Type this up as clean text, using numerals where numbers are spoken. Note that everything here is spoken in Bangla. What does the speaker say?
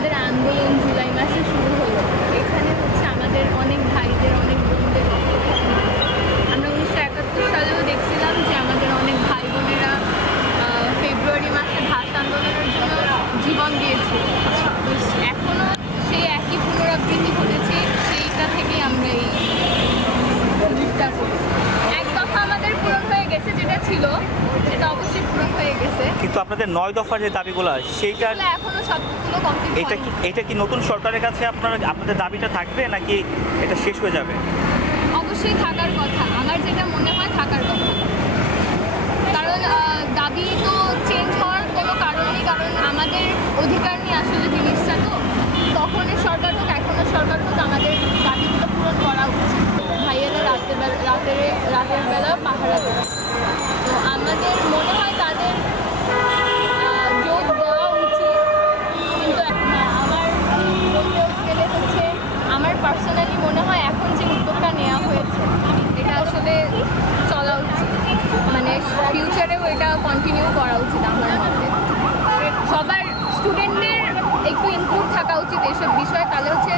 আমাদের আন্দোলন জুলাই মাসে শুরু হলো। এখানে হচ্ছে আমাদের অনেক ভাইদের, অনেক বোনদের রক্ত। আমরা 1971 সালেও দেখছিলাম যে আমাদের অনেক ভাই বোনেরা ফেব্রুয়ারি মাসে ভাষা আন্দোলনের জন্য জীবন দিয়েছে। তো এখনও সেই একই পুনরাবৃত্তি ঘটেছে, সেইটা থেকেই আমরা এই লিডটা করি। এক দফা আমাদের পূরণ হয়ে গেছে, যেটা ছিল সেটা অবশ্যই পূরণ হয়ে গেছে, কিন্তু আপনাদের 9 দফার যে দাবিগুলো সেইটা এখনো সবগুলো কমপ্লিট হয়নি। এটা কি নতুন সরকারের কাছে আপনাদের দাবিটা থাকবে নাকি এটা শেষ হয়ে যাবে? অবশ্যই থাকার কথা, আমার যেটা মনে হয় থাকার কথা, কারণ দাবি তো চেঞ্জ হওয়ার কোনো কারণ নেই, কারণ আমাদের অধিকার নিয়ে আসলে জিনিসটা, তো তখনের সরকার হোক এখনের সরকার হোক আমাদের দাবিগুলো পূরণ করা উচিত। ভাইয়েরা রাতের বেলা পাহারা দেয়, তো আমাদের মনে হয় তাদের যোগ দেওয়া উচিত। কিন্তু আমার বলতে গেলে হচ্ছে আমার পার্সোনালি মনে হয় এখন যে উদ্যোগটা নেওয়া হয়েছে এটা আসলে চলা উচিত, মানে ফিউচারেও এটা কন্টিনিউ করা উচিত। আমার মতে সবার স্টুডেন্টদের একটু ইনক্লুড থাকা উচিত এসব বিষয়ে, তাহলে হচ্ছে